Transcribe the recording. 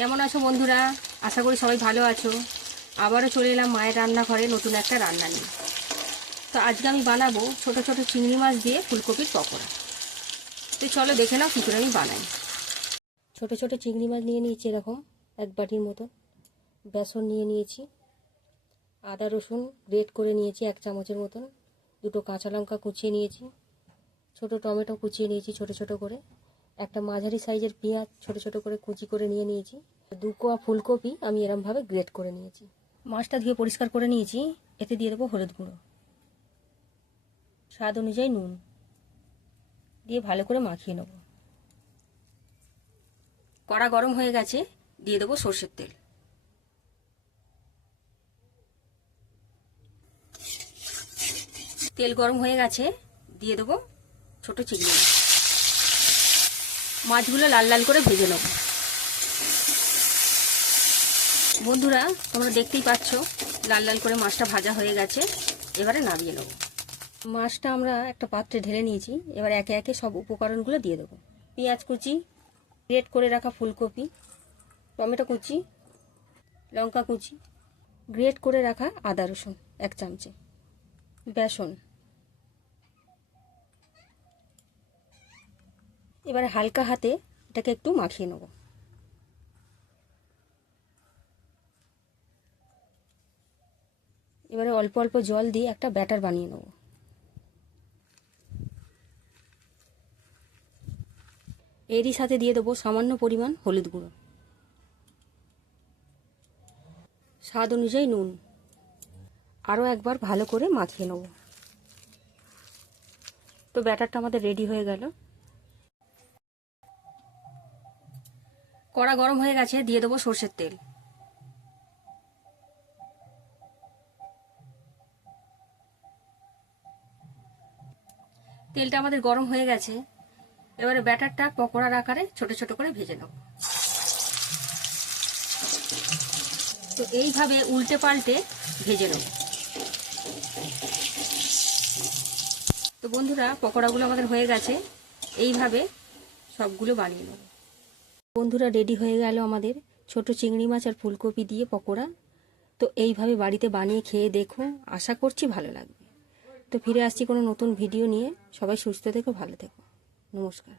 কেমন আছো বন্ধুরা? আশা করি সবাই ভালো আছো। আবারও চলে এলাম মায়ের রান্নাঘরে নতুন একটা রান্না নিয়ে। তো আজকে আমি বানাবো ছোট ছোট চিংড়ি মাছ দিয়ে ফুলকপির পকোড়া। তো চলো দেখে নাও কী করে আমি বানাই। ছোট ছোট চিংড়ি মাছ নিয়ে নিয়েছি এরকম এক বাটির মতো। বেসন নিয়ে নিয়েছি, আদা রসুন গ্রেট করে নিয়েছি 1 চামচের মতন, 2টো কাঁচা লঙ্কা কুচিয়ে নিয়েছি, ছোট টমেটো কুচিয়ে নিয়েছি ছোট ছোট করে, একটা মাঝারি সাইজের পেঁয়াজ ছোট ছোট করে কুচি করে নিয়েছি, 2 কোয়া ফুলকপি আমি এরমভাবে গ্রেট করে নিয়েছি। মাছটা ধুয়ে পরিষ্কার করে নিয়েছি। এতে দিয়ে দেবো হলুদ গুঁড়ো, স্বাদ অনুযায়ী নুন দিয়ে ভালো করে মাখিয়ে নেব। কড়া গরম হয়ে গেছে, দিয়ে দেবো সর্ষের তেল। তেল গরম হয়ে গেছে, দিয়ে দেবো ছোট চিংড়ি মাছ। মাছগুলো লাল লাল করে ভেজে নেব। বন্ধুরা তোমরা দেখতেই পাচ্ছ লাল লাল করে মাছটা ভাজা হয়ে গেছে। এবারে নামিয়ে নেব। মাছটা আমরা একটা পাত্রে ঢেলে নিয়েছি। এবার একে একে সব উপকরণগুলো দিয়ে দেবো। পেঁয়াজ কুচি, গ্রেট করে রাখা ফুলকপি, টমেটো কুচি, লঙ্কা কুচি, গ্রেট করে রাখা আদা রসুন 1 চামচে, বেসন। এবারে হালকা হাতে এটাকে একটু মাখিয়ে নেব। এবারে অল্প অল্প জল দিয়ে একটা ব্যাটার বানিয়ে নেব। এরই সাথে দিয়ে দেবো সামান্য পরিমাণ হলুদ গুঁড়ো, স্বাদ অনুযায়ী নুন। আরও একবার ভালো করে মাখিয়ে নেব। তো ব্যাটারটা আমাদের রেডি হয়ে গেল। কড়া গরম হয়ে গেছে, দিয়ে দেবো সর্ষের তেল। তেলটা আমাদের গরম হয়ে গেছে। এবারে ব্যাটারটা পকোড়ার আকারে ছোট ছোট করে ভেজে নেব। তো এইভাবে উল্টে পাল্টে ভেজে নেব। তো বন্ধুরা পকোড়াগুলো আমাদের হয়ে গেছে। এইভাবে সবগুলো বানিয়ে নেব। বন্ধুরা রেডি হয়ে গেল আমাদের ছোট চিংড়ি মাছ আর ফুলকপি দিয়ে পকোড়া। তো এইভাবে বাড়িতে বানিয়ে খেয়ে দেখো, আশা করছি ভালো লাগবে। তো ফিরে আসছি কোনো নতুন ভিডিও নিয়ে। সবাই সুস্থ থেকো, ভালো থেকো। নমস্কার।